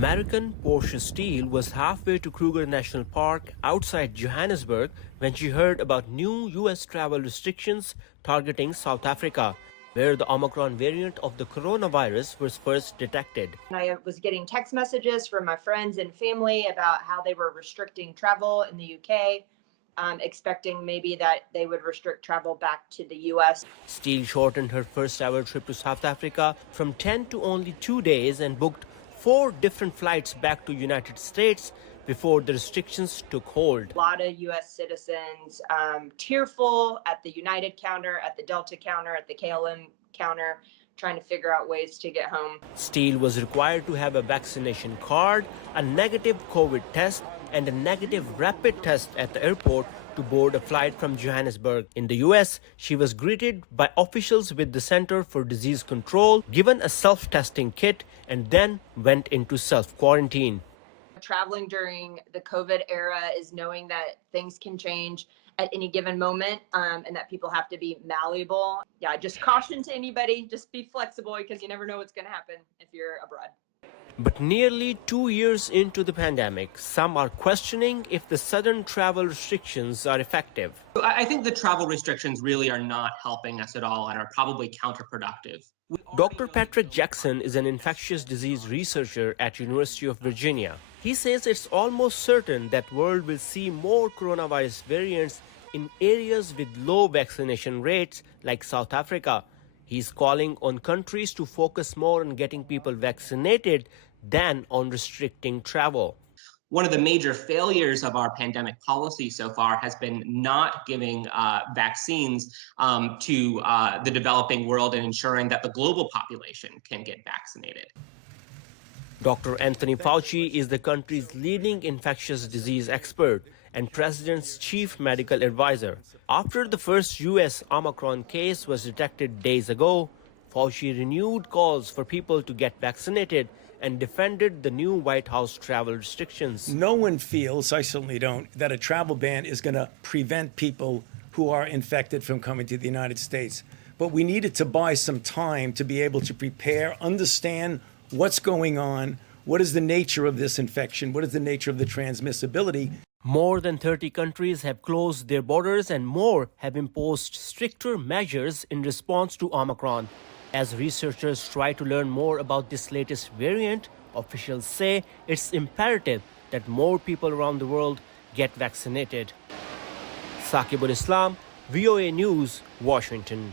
American Portia Steele was halfway to Kruger National Park outside Johannesburg when she heard about new U.S. travel restrictions targeting South Africa, where the Omicron variant of the coronavirus was first detected. I was getting text messages from my friends and family about how they were restricting travel in the UK, expecting maybe that they would restrict travel back to the US. Steele shortened her first ever trip to South Africa from 10 to only 2 days and booked 4 different flights back to United States before the restrictions took hold. A lot of US citizens tearful at the United counter, at the Delta counter, at the KLM counter, trying to figure out ways to get home. Steele was required to have a vaccination card, a negative COVID test, and a negative rapid test at the airport to board a flight from Johannesburg. In the US, she was greeted by officials with the Center for Disease Control, given a self-testing kit, and then went into self-quarantine. Traveling during the COVID era is knowing that things can change at any given moment, and that people have to be malleable. Yeah, just caution to anybody, just be flexible because you never know what's going to happen if you're abroad. But nearly 2 years into the pandemic, some are questioning if the sudden travel restrictions are effective. I think the travel restrictions really are not helping us at all and are probably counterproductive. Dr. Patrick Jackson is an infectious disease researcher at University of Virginia. He says it's almost certain that world will see more coronavirus variants in areas with low vaccination rates like South Africa. He's calling on countries to focus more on getting people vaccinated than on restricting travel. One of the major failures of our pandemic policy so far has been not giving vaccines to the developing world and ensuring that the global population can get vaccinated. Dr. Anthony Fauci is the country's leading infectious disease expert and president's chief medical advisor. After the first U.S. Omicron case was detected days ago, Fauci renewed calls for people to get vaccinated and defended the new White House travel restrictions. No one feels, I certainly don't, that a travel ban is going to prevent people who are infected from coming to the United States. But we needed to buy some time to be able to prepare, understand what's going on, what is the nature of this infection, what is the nature of the transmissibility. More than 30 countries have closed their borders and more have imposed stricter measures in response to Omicron. As researchers try to learn more about this latest variant, officials say it's imperative that more people around the world get vaccinated. Saqib Islam, VOA News, Washington.